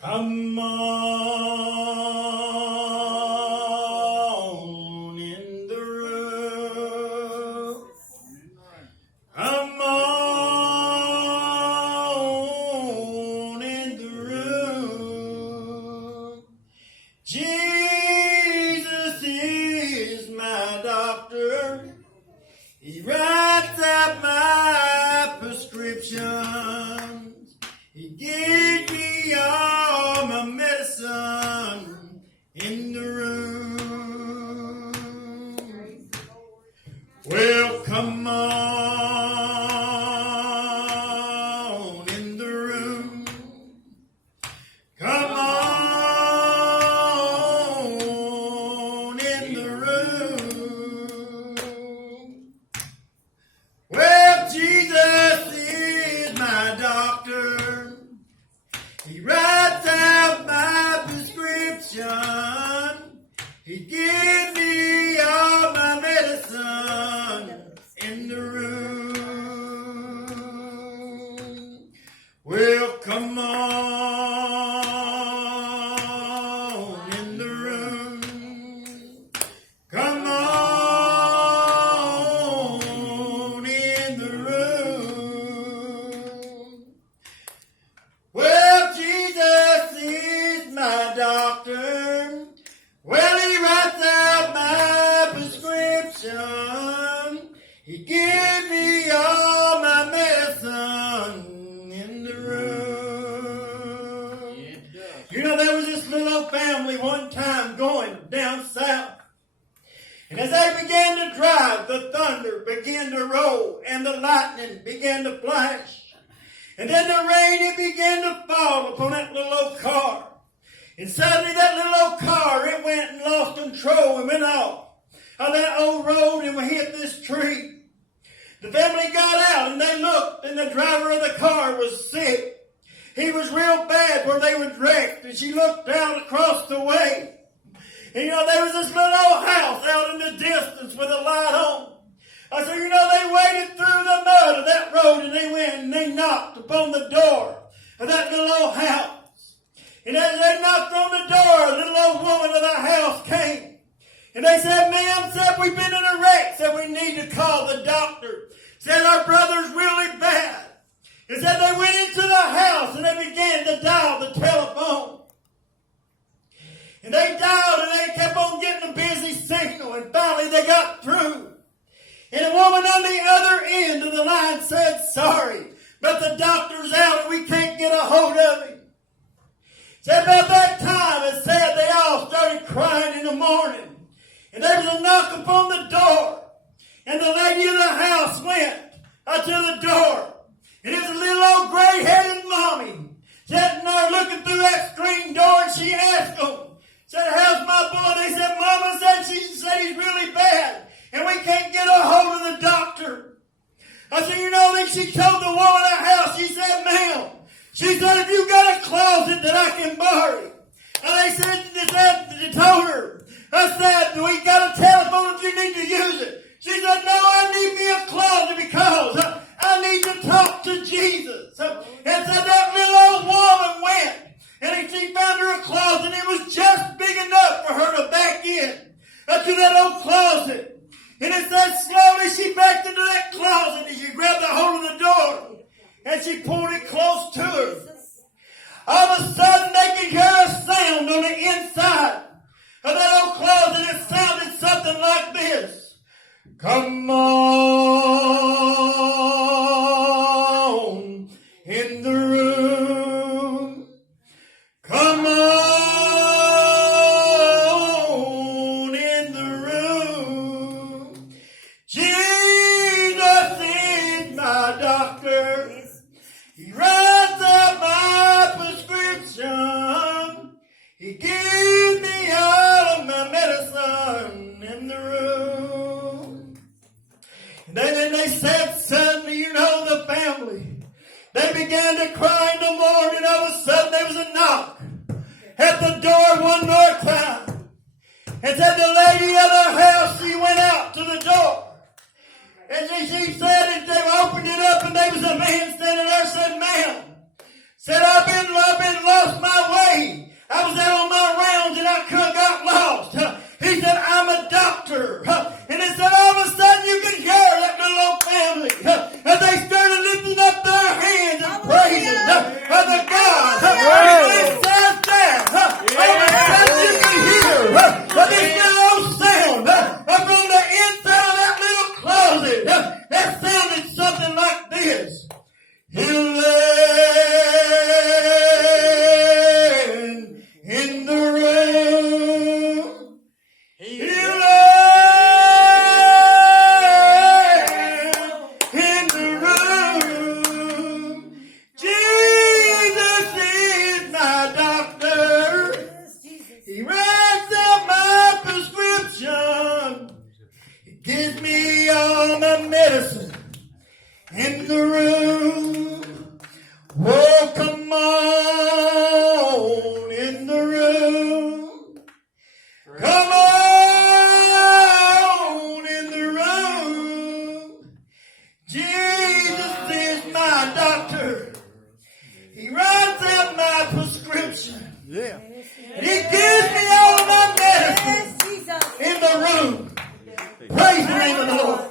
Come on in the room. Come on in the room. Jesus is my doctor. He writes out my prescriptions. He gives me all my medicine in the room. Well, come on in the room. Come on in the room. Well, Jesus is my doctor. He writes out my prescription. He gives me all my medicine in the room. Well, come on in the room. Come on in the room. Well, Jesus is my doctor. Well, he writes out my prescription. He gives me all my medicine in the room. You know, there was this little old family one time going down south. And as they began to drive, the thunder began to roll and the lightning began to flash. And then the rain, it began to fall upon that little old car. And suddenly that little old car, it went and lost control and went off on that old road and we hit this tree. The family got out and they looked and the driver of the car was sick. He was real bad where they were wrecked, and she looked down across the way. And you know, there was this little old house out in the distance with a light on. I said, you know, they waded through the mud of that road and they went and they knocked upon the door of that little old house. And as they knocked on the door, a little old woman of the house came. And they said, ma'am, said, we've been in a wreck. Said, we need to call the doctor. Said, our brother's really bad. And said, they went into the house and they began to dial the telephone. And they dialed and they kept on getting a busy signal. And finally they got through. And a woman on the other end of the line said, sorry, but the doctor's out and we can't get a hold of him. Said about that time, it said they all started crying in the morning. And there was a knock upon the door. And the lady of the house went to the door. And it was a little old gray-headed mommy sitting there looking through that screen door, and she asked them, said, how's my boy? They said, Mama said he's really bad. And we can't get a hold of the doctor. I said, you know, then she told the woman in the house, she said, ma'am, she said, if you got a closet that I can borrow. And they told her, I said, we got a telephone if you need to use it. She said, no, I need me a closet because I need to talk to Jesus. And so that little old woman went and she found her a closet, and it was just big enough for her to back in to that old closet. And it said slowly she backed into that closet and she grabbed the hold of the door and she pulled it close to her. All of a sudden they could hear a sound on the inside of that old closet. It sounded something like this. Come on in the room. Come on in the room. Jesus is my doctor. He writes out my prescription. He gives me all of my medicine in the room. And then they said suddenly, you know, the family, they began to cry in the morning. All of a sudden there was a knock at the door one more time. And said the lady of the house, she went out to the door. gives me all my medicine in the room. Oh, come on in the room. Come on in the room. Jesus is my doctor. He writes out my prescription. Yeah. And he gives me all my medicine in the room. Praise the name of the Lord.